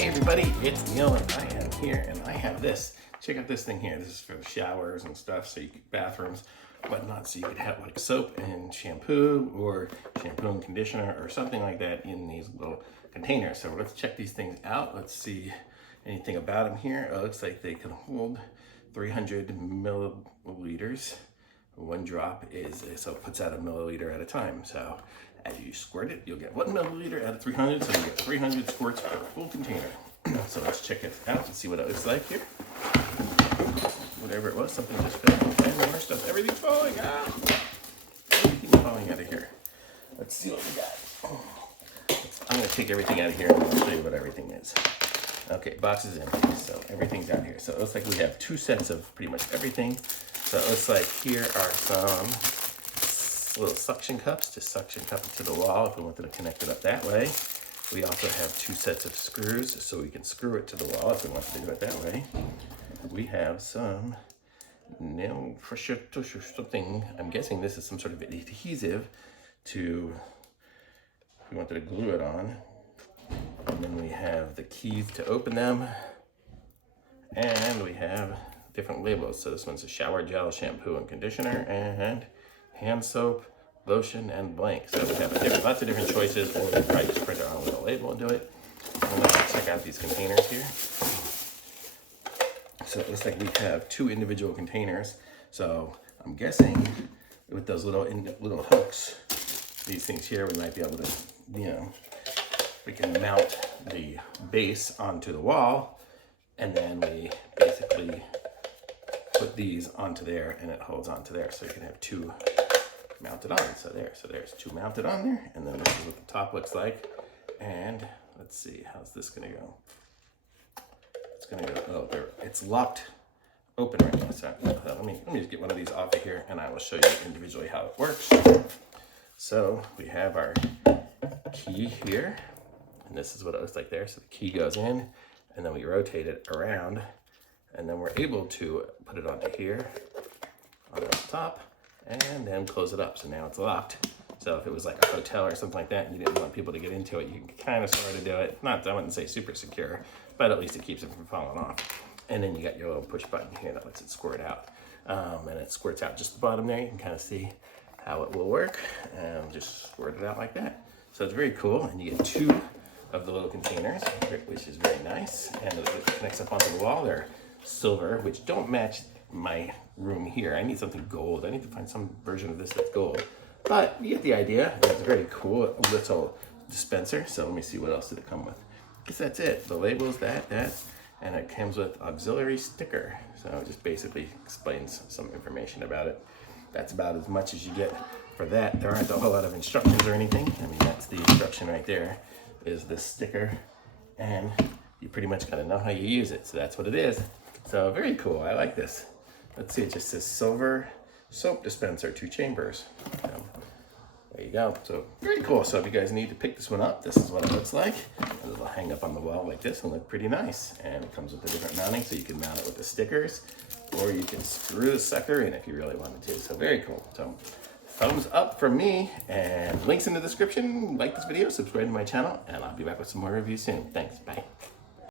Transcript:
Hey everybody, it's Neil and I am here and I have this. Check out this thing here. This is for showers and stuff, so you can, bathrooms, whatnot, so you could have like soap and shampoo or shampoo and conditioner or something like that in these little containers. So let's check these things out. Let's see anything about them here. It looks like they can hold 300 milliliters. One drop is, so it puts out a milliliter at a time. So as you squirt it, you'll get 1 milliliter out of 300, so you get 300 squirts per full container. So let's check it out and see what it looks like here. Whatever it was, something just fell and more stuff. Everything's falling out. Everything's falling out of here. Let's see what we got. I'm going to take everything out of here and I'll show you what everything is. Okay, box is empty, so everything's out here. So it looks like we have two sets of pretty much everything. So it looks like here are some little suction cups to suction cup it to the wall if we wanted to connect it up that way. We also have two sets of screws so we can screw it to the wall if we want to do it that way. We have some nail pressure tush or something. I'm guessing this is some sort of adhesive to, if we wanted to glue it on. And then we have the keys to open them. And we have different labels. So this one's a shower gel, shampoo and conditioner, and hand soap, lotion, and blank. So we have lots of different choices, or we can probably just print our own little label and do it. And let's check out these containers here. So it looks like we have two individual containers. So I'm guessing with those little hooks, these things here, we might be able to, we can mount the base onto the wall, and then we basically put these onto there and it holds onto there. So you can have two mounted on. So there's two mounted on there, and then this is what the top looks like. And let's see, how's this gonna go? It's gonna go, oh, there, it's locked open right now. So let me just get one of these off of here and I will show you individually how it works. So we have our key here, and this is what it looks like there. So the key goes in, and then we rotate it around, and then we're able to put it onto here, on the top, and then close it up. So now it's locked. So if it was like a hotel or something like that and you didn't want people to get into it, you can kind of sort of do it. Not, I wouldn't say super secure, but at least it keeps it from falling off. And then you got your little push button here that lets it squirt out. And it squirts out just the bottom there. You can kind of see how it will work, and just squirt it out like that. So it's very cool, and you get two of the little containers, which is very nice. And it connects up onto the wall. They're silver, which don't match my room here. I need something gold. I need to find some version of this that's gold. But you get the idea. It's a very cool little dispenser. So let me see, what else did it come with? I guess that's it. The labels, that, and it comes with auxiliary sticker. So it just basically explains some information about it. That's about as much as you get for that. There aren't a whole lot of instructions or anything. I mean, that's the instruction right there, is the sticker. And you pretty much gotta know how you use it. So that's what it is. So very cool, I like this. Let's see, it just says silver soap dispenser, 2 chambers. There you go, so very cool. So if you guys need to pick this one up, this is what it looks like. And it'll hang up on the wall like this and look pretty nice. And it comes with a different mounting, so you can mount it with the stickers, or you can screw the sucker in if you really wanted to. So very cool. So thumbs up from me, and links in the description. Like this video, subscribe to my channel, and I'll be back with some more reviews soon. Thanks, bye.